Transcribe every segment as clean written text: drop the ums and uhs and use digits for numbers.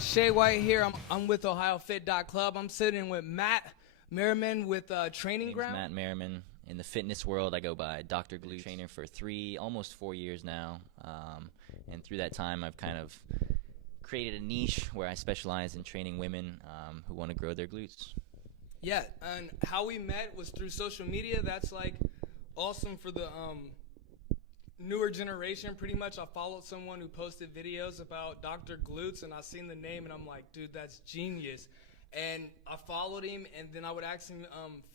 is Shay White here. I'm with OhioFit.club. I'm sitting with Matt Merriman with Training My name's Ground. Matt Merriman. In the fitness world, I go by Dr. Glute. Trainer for almost 4 years now. And through that time, I've kind of created a niche where I specialize in training women who want to grow their glutes. Yeah, and how we met was through social media. That's like awesome for the newer generation. Pretty much, I followed someone who posted videos about Dr. Glutes, and I seen the name, and I'm like, dude, that's genius. And I followed him, and then I would ask him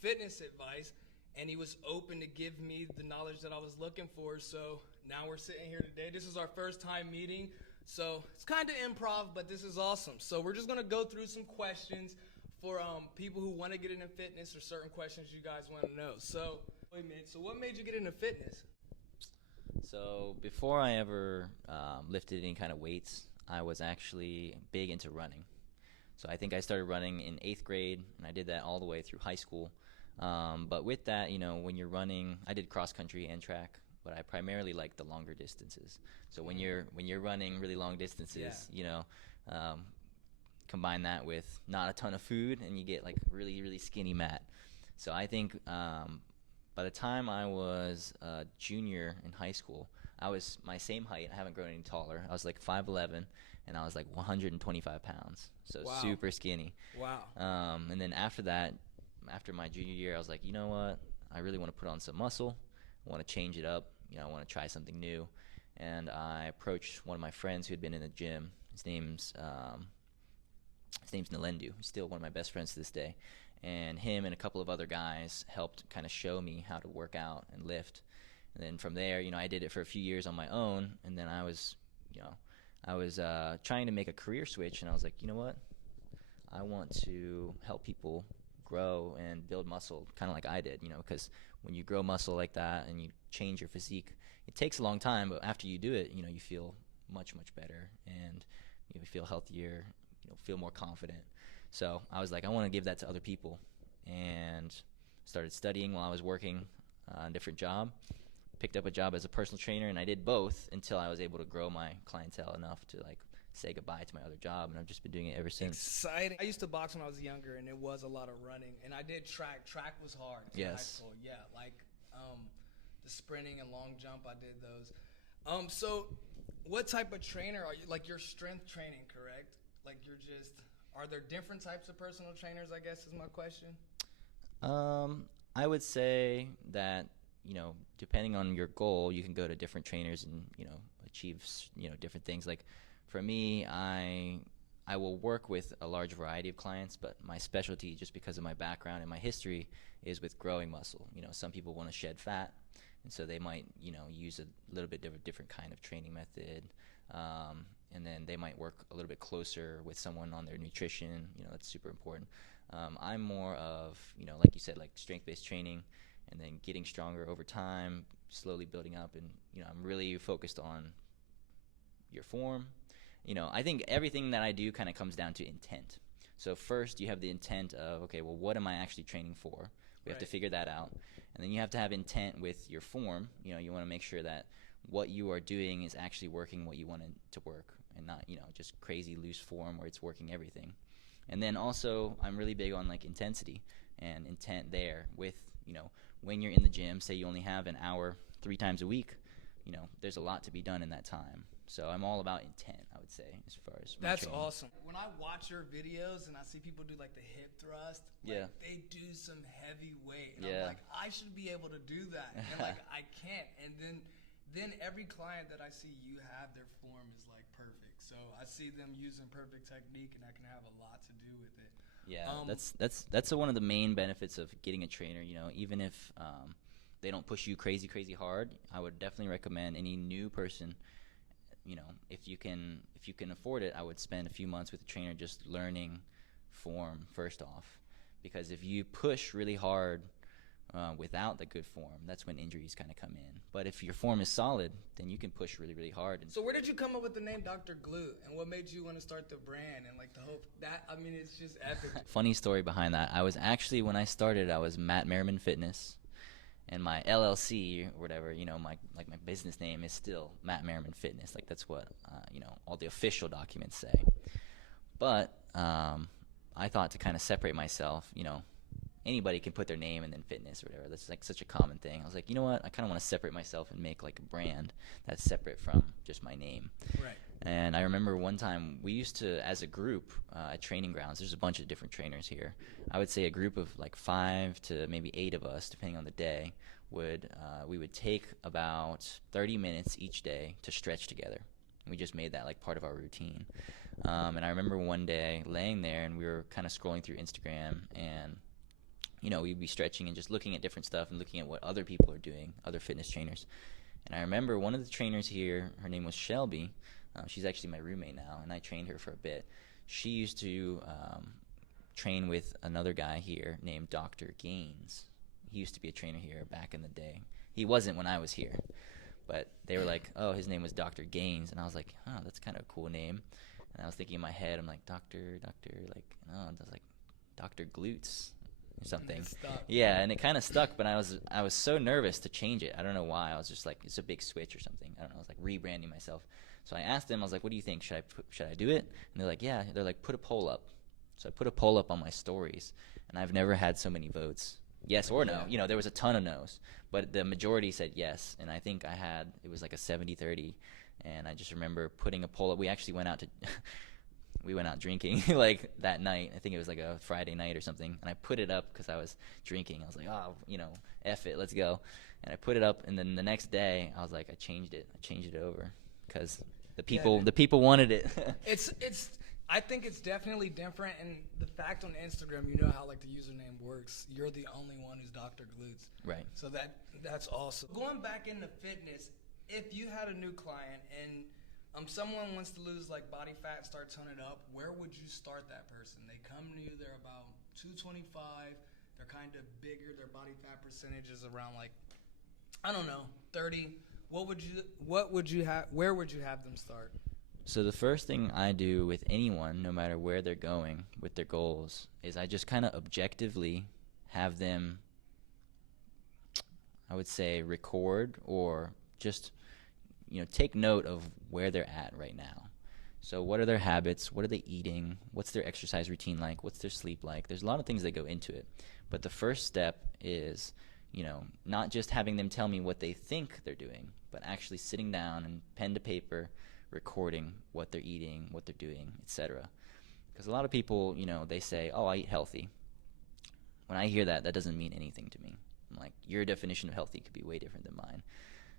fitness advice, and he was open to give me the knowledge that I was looking for. So now we're sitting here today. This is our first time meeting, so it's kind of improv, but this is awesome. So we're just gonna go through some questions for people who want to get into fitness, or certain questions you guys want to know. So what made you get into fitness? So before I ever lifted any kind of weights, I was actually big into running. So I think I started running in 8th grade, and I did that all the way through high school. But with that, when you're running, I did cross country and track, but I primarily like the longer distances. So when you're running really long distances, combine that with not a ton of food, and you get like really, really skinny Matt. So I think by the time I was a junior in high school, I was my same height. I haven't grown any taller. I was like 5'11", and I was like 125 pounds. So Wow. super skinny. Wow. And then after that, after my junior year, I was like, you know what? I really want to put on some muscle. I want to change it up. I want to try something new. And I approached one of my friends who had been in the gym. His name's Nalendu. He's still one of my best friends to this day. And him and a couple of other guys helped kind of show me how to work out and lift. And then from there, I did it for a few years on my own. And then I was trying to make a career switch, and I was like, you know what? I want to help people grow and build muscle kind of like I did, because when you grow muscle like that and you change your physique, it takes a long time, but after you do it, you feel much, much better, and you feel healthier, feel more confident. So I was like, I want to give that to other people, and started studying while I was working a different job. Picked up a job as a personal trainer, and I did both until I was able to grow my clientele enough to say goodbye to my other job, and I've just been doing it ever since. Exciting. I used to box when I was younger, and it was a lot of running, and I did track. Track was hard. Yes. High school. Yeah, like the sprinting and long jump, I did those. So what type of trainer are you? Like, you're strength training, correct? Like, are there different types of personal trainers, I guess is my question? I would say that, depending on your goal, you can go to different trainers and, achieve, different things. Like, for me, I will work with a large variety of clients, but my specialty, just because of my background and my history, is with growing muscle. Some people want to shed fat, and so they might, use a little bit different kind of training method. And then they might work a little bit closer with someone on their nutrition. That's super important. I'm more of, like you said, like strength-based training, and then getting stronger over time, slowly building up. And, I'm really focused on your form. I think everything that I do kind of comes down to intent. So first you have the intent of, okay, well, what am I actually training for? We have to figure that out. And then you have to have intent with your form. You want to make sure that what you are doing is actually working what you want it to work, and not, just crazy loose form where it's working everything. And then also, I'm really big on like intensity and intent there with, when you're in the gym, say you only have an hour 3 times a week, there's a lot to be done in that time. So I'm all about intent, I would say, as far as my That's training. awesome. When I watch your videos and I see people do like the hip thrust, they do some heavy weight. And I'm like, I should be able to do that. And like, I can't. And then every client that I see you have, their form is like perfect. So I see them using perfect technique, and that can have a lot to do with it. Yeah, that's one of the main benefits of getting a trainer. Even if they don't push you crazy hard, I would definitely recommend any new person. If you can afford it, I would spend a few months with a trainer just learning form first off, because if you push really hard without the good form, that's when injuries kind of come in. But if your form is solid, then you can push really hard. So where did you come up with the name Dr. Glute, and what made you want to start the brand and like the whole it's just epic. Funny story behind that. I was actually, when I started, I was Matt Merriman Fitness, and my LLC or whatever, my business name is still Matt Merriman Fitness. Like, that's what all the official documents say. But I thought to kind of separate myself, anybody can put their name and then fitness or whatever. That's like such a common thing. I was like, you know what? I kind of want to separate myself and make like a brand that's separate from just my name. Right. And I remember one time we used to, as a group at training grounds, there's a bunch of different trainers here. I would say a group of like 5 to maybe 8 of us, depending on the day, we would take about 30 minutes each day to stretch together. And we just made that like part of our routine. And I remember one day laying there and we were kind of scrolling through Instagram and we'd be stretching and just looking at different stuff and looking at what other people are doing, other fitness trainers. And I remember one of the trainers here, her name was Shelby. She's actually my roommate now, and I trained her for a bit. She used to train with another guy here named Dr. Gaines. He used to be a trainer here back in the day. He wasn't when I was here, but they were like, oh, his name was Dr. Gaines. And I was like, oh, that's kind of a cool name. And I was thinking in my head, I'm like, doctor, no, I was like, Dr. Glutes or something. Yeah, and it kind of stuck, but I was so nervous to change it. I don't know why. I was just like, it's a big switch or something. I don't know. I was like rebranding myself. So I asked them, I was like, what do you think? Should I do it? And they're like, yeah. They're like, put a poll up. So I put a poll up on my stories, and I've never had so many votes. Yes or no. There was a ton of no's, but the majority said yes. And I think it was like a 70-30. And I just remember putting a poll up. We actually went out drinking like that night. I think it was like a Friday night or something. And I put it up because I was drinking. I was like, oh, F it, let's go. And I put it up, and then the next day I was like, I changed it over because the people wanted it. I think it's definitely different, and the fact on Instagram, how like the username works. You're the only one who's Dr. Glutes. Right. So that's awesome. Going back into fitness, if you had a new client and someone wants to lose like body fat, start toning it up, where would you start that person? They come to you, they're about 225, they're kind of bigger, their body fat percentage is around like, I don't know, 30. Where would you have them start? So the first thing I do with anyone, no matter where they're going with their goals, is I just kind of objectively have them, I would say, record or just, take note of where they're at right now. So what are their habits? What are they eating? What's their exercise routine like? What's their sleep like? There's a lot of things that go into it. But the first step is, not just having them tell me what they think they're doing, but actually sitting down and pen to paper, recording what they're eating, what they're doing, etc. Because a lot of people, they say, oh, I eat healthy. When I hear that doesn't mean anything to me. I'm like, your definition of healthy could be way different than mine.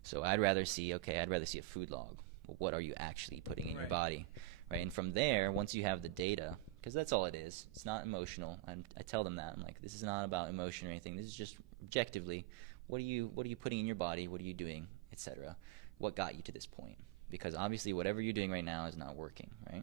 So I'd rather see a food log. Well, what are you actually putting in your body, right? And from there, once you have the data, because that's all it is. It's not emotional. I tell them that. I'm like, this is not about emotion or anything. This is just objectively, what are you putting in your body? What are you doing, etc. What got you to this point? Because obviously whatever you're doing right now is not working, right?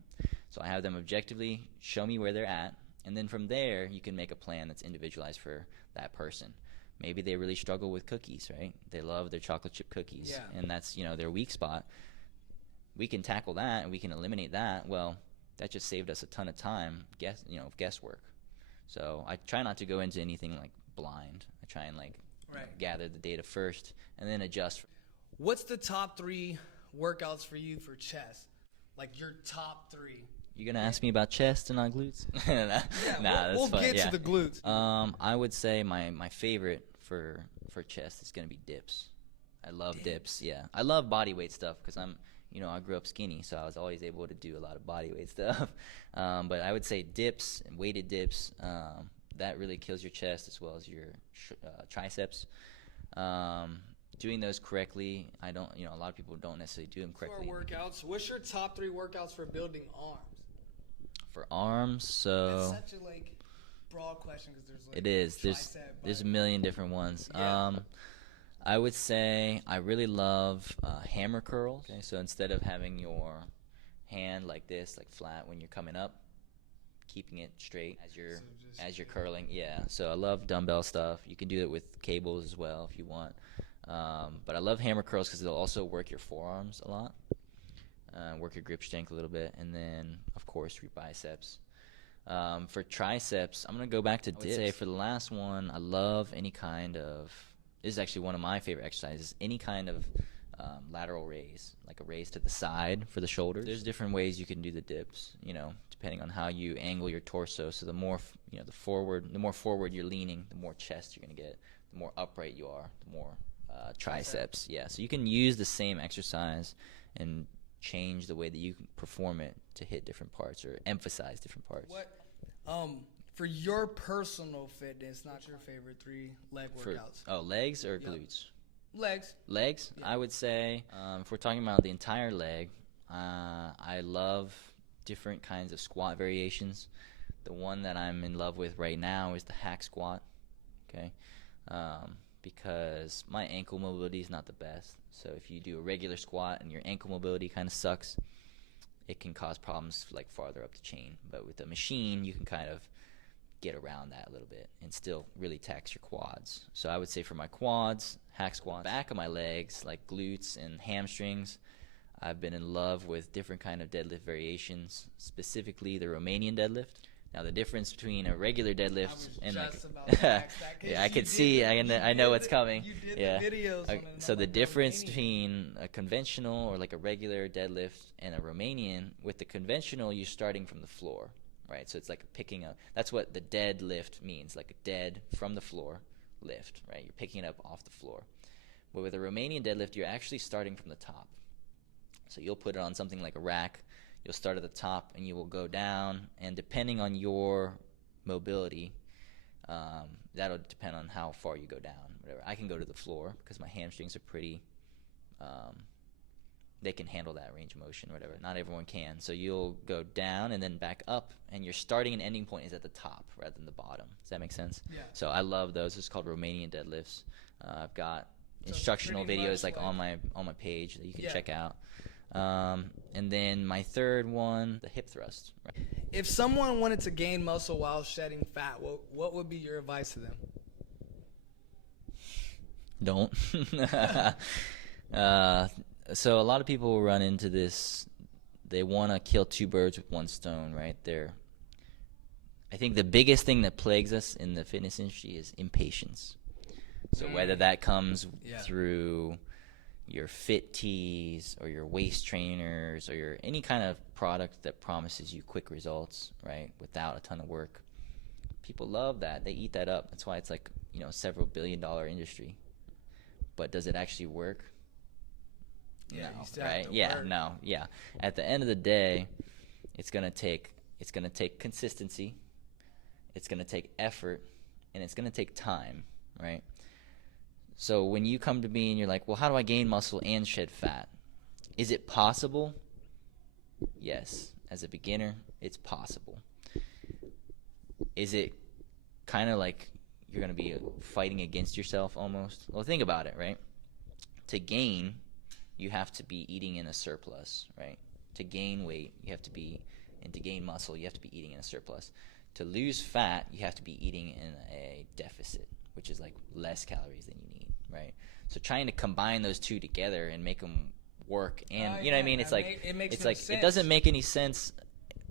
So I have them objectively show me where they're at, and then from there you can make a plan that's individualized for that person. Maybe they really struggle with cookies, right? They love their chocolate chip cookies, and that's their weak spot. We can tackle that and we can eliminate that. Well, that just saved us a ton of time, guesswork. So I try not to go into anything like blind. I try and gather the data first and then adjust. What's the top 3 workouts for you for chest? Like your top 3. You gonna ask me about chest and not glutes? We'll get to the glutes. I would say my favorite for chest is gonna be dips. I love dips. Yeah, I love body weight stuff because I grew up skinny, so I was always able to do a lot of body weight stuff. But I would say dips and weighted dips. That really kills your chest as well as your triceps. Doing those correctly, a lot of people don't necessarily do them correctly. For workouts, what's your top 3 workouts for building arms? For arms, so that's such a broad question because it is. There's a million different ones. Yeah. I would say I really love hammer curls. Okay, so instead of having your hand like this, like flat when you're coming up, keeping it straight as you're curling. Yeah. So I love dumbbell stuff. You can do it with cables as well if you want. But I love hammer curls because they'll also work your forearms a lot, work your grip strength a little bit, and then of course your biceps. For triceps, I'm gonna go back to dips. I would say for the last one, I love any kind of. This is actually one of my favorite exercises. Any kind of lateral raise, like a raise to the side for the shoulders. There's different ways you can do the dips, depending on how you angle your torso. So the more, the more forward you're leaning, the more chest you're going to get. The more upright you are, the more triceps. Yeah, so you can use the same exercise and change the way that you perform it to hit different parts or emphasize different parts. For your personal fitness, not your favorite 3 leg workouts. Legs or glutes? Legs. Legs, yeah. I would say, if we're talking about the entire leg, I love different kinds of squat variations. The one that I'm in love with right now is the hack squat, okay? Because my ankle mobility is not the best. So if you do a regular squat and your ankle mobility kind of sucks, it can cause problems like farther up the chain. But with a machine, you can kind of get around that a little bit and still really tax your quads. So I would say for my quads, hack squats. Back of my legs, like glutes and hamstrings, I've been in love with different kind of deadlift variations, specifically the Romanian deadlift. Now the difference between a regular deadlift and yeah, I could see, I know what's coming. You did yeah. the videos So the difference between a conventional or like a regular deadlift and a Romanian, with the conventional, you're starting from the floor, right? So it's like picking up. That's what the deadlift means, like a dead from the floor lift, right? You're picking it up off the floor. But with a Romanian deadlift, you're actually starting from the top. So you'll put it on something like a rack. You'll start at the top and you will go down, and depending on your mobility, that'll depend on how far you go down. Whatever. I can go to the floor because my hamstrings are pretty, they can handle that range of motion, whatever. Not everyone can. So you'll go down and then back up, and your starting and ending point is at the top rather than the bottom. Does that make sense? Yeah. So I love those. It's called Romanian deadlifts. I've got instructional videos like on my page that you can check out. And then my third one, the hip thrust. Right? If someone wanted to gain muscle while shedding fat, what would be your advice to them? Don't. So a lot of people will run into this. They want to kill 2 birds with 1 stone, right? I think the biggest thing that plagues us in the fitness industry is impatience. So whether that comes through your fit tees or your waist trainers or your any kind of product that promises you quick results, right, without a ton of work, people love that. They eat that up. That's why it's like, several $billion-dollar industry. But does it actually work? Yeah, no, right? Yeah, work. No, yeah. At the end of the day, it's gonna take consistency, it's gonna take effort, and it's gonna take time, right? So when you come to me and you're like, well, how do I gain muscle and shed fat? Is it possible? Yes. As a beginner, it's possible. Is it kind of like you're going to be fighting against yourself almost? Well, think about it, right? To gain, you have to be eating in a surplus, right? To gain weight, and to gain muscle, you have to be eating in a surplus. To lose fat, you have to be eating in a deficit, which is like less calories than you need, right? So trying to combine those two together and make them work, and you know what I mean? It's like it doesn't make any sense.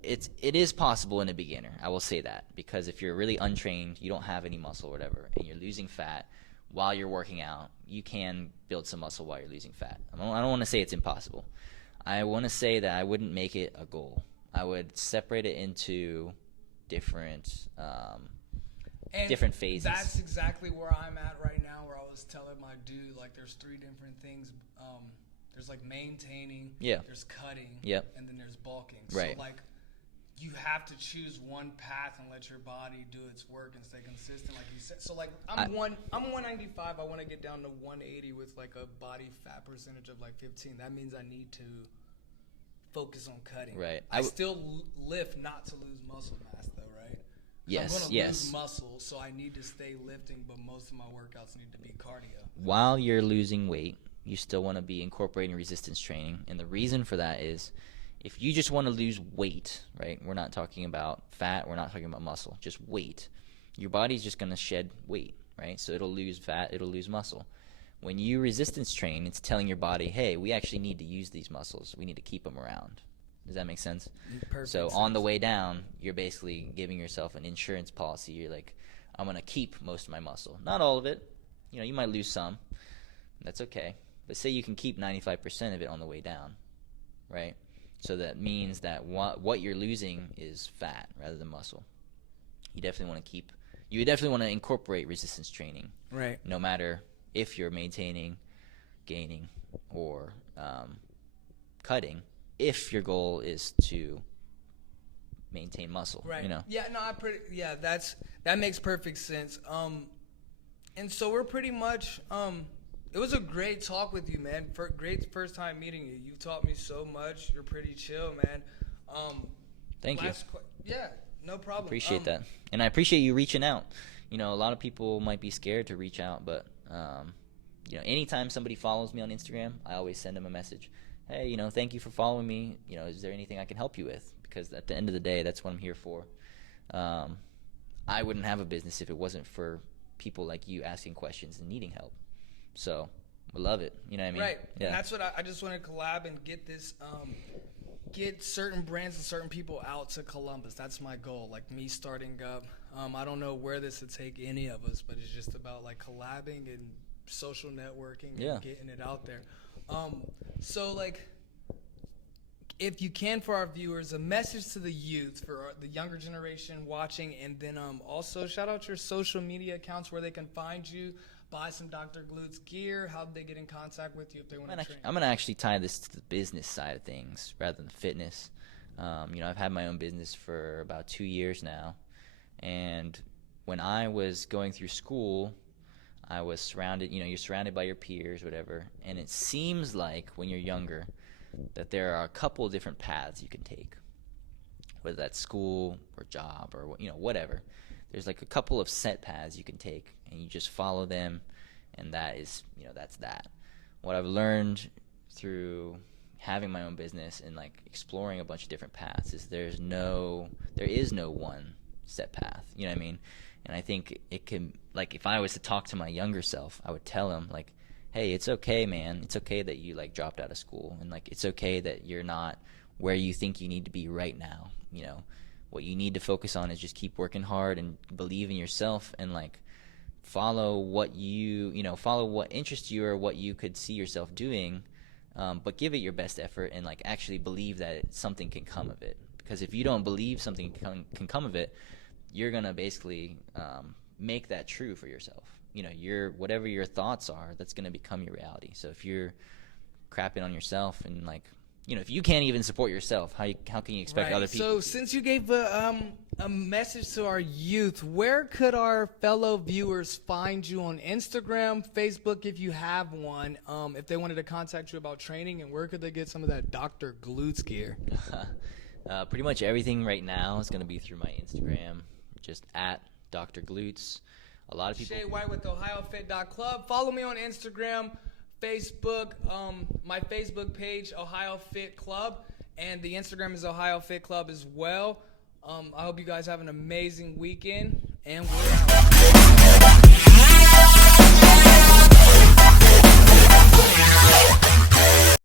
It is possible in a beginner, I will say that, because if you're really untrained, you don't have any muscle or whatever, and you're losing fat while you're working out, you can build some muscle while you're losing fat. I don't want to say it's impossible. I want to say that I wouldn't make it a goal. I would separate it into different different phases. That's exactly where I'm at right now, where I was telling my dude, like, there's 3 different things. There's like maintaining, there's cutting, and then there's bulking. Right. So like, you have to choose one path and let your body do its work and stay consistent, like you said. So like, I'm 195. I want to get down to 180 with like a body fat percentage of like 15. That means I need to focus on cutting. Right. I still lift not to lose muscle mass though, right? Yes. I'm going to lose muscle, so I need to stay lifting, but most of my workouts need to be cardio. While you're losing weight, you still want to be incorporating resistance training, and the reason for that is if you just want to lose weight, right? We're not talking about fat, we're not talking about muscle, just weight. Your body's just going to shed weight, right? So it'll lose fat, it'll lose muscle. When you resistance train, it's telling your body, hey, we actually need to use these muscles. We need to keep them around. Does that make sense? Perfect so sense. On the way down, you're basically giving yourself an insurance policy. You're like, I'm going to keep most of my muscle. Not all of it. You might lose some. That's okay. But say you can keep 95% of it on the way down, right? So that means that what you're losing is fat rather than muscle. You definitely want to incorporate resistance training, Right. no matter if you're maintaining, gaining, or cutting, if your goal is to maintain muscle. Right. You know? Yeah. No. That makes perfect sense. And so we're pretty much. It was a great talk with you, man. Great first time meeting you. You've taught me so much. You're pretty chill, man. Thank you. Yeah. No problem. Appreciate that. And I appreciate you reaching out. You know, a lot of people might be scared to reach out, but you know, anytime somebody follows me on Instagram, I always send them a message. Hey, you know, thank you for following me. You know, is there anything I can help you with? Because at the end of the day, that's what I'm here for. I wouldn't have a business if it wasn't for people like you asking questions and needing help. So we love it. You know what I mean? Right. Yeah. And that's what I just want to collab and get this, get certain brands and certain people out to Columbus. That's my goal. Like me starting up. I don't know where this will take any of us, but it's just about like collabing and social networking and getting it out there. So like, if you can, for our viewers, a message to the youth, for the younger generation watching, and then also shout out your social media accounts where they can find you, buy some Dr. Glutes gear, how they get in contact with you if they want to train. I'm gonna actually tie this to the business side of things rather than fitness. You know, I've had my own business for about 2 years now, and when I was going through school, I was surrounded. You know, you're surrounded by your peers, whatever, and it seems like when you're younger that there are a couple of different paths you can take, whether that's school or job or, you know, whatever. There's like a couple of set paths you can take, and you just follow them, and that is, you know, that's that. What I've learned through having my own business and like exploring a bunch of different paths is there is no one set path. You know what I mean? And I think it can, like, if I was to talk to my younger self, I would tell him, like, hey, it's okay, man. It's okay that you like dropped out of school, and like it's okay that you're not where you think you need to be right now. You know, what you need to focus on is just keep working hard and believe in yourself, and like follow what follow what interests you or what you could see yourself doing, but give it your best effort and like actually believe that something can come of it. Because if you don't believe something can come of it, you're gonna basically make that true for yourself. You know, whatever your thoughts are, that's going to become your reality. So if you're crapping on yourself and like, you know, if you can't even support yourself, how can you expect other people So to? since you gave a message to our youth, where could our fellow viewers find you on Instagram, Facebook, if you have one, if they wanted to contact you about training, and where could they get some of that Dr. Glutes gear? Pretty much everything right now is going to be through my Instagram, just at Dr. Glutes. A lot of people. Shay White with OhioFit.club. Follow me on Instagram, Facebook, my Facebook page, Ohio Fit Club, and the Instagram is Ohio Fit Club as well. I hope you guys have an amazing weekend, and we're out.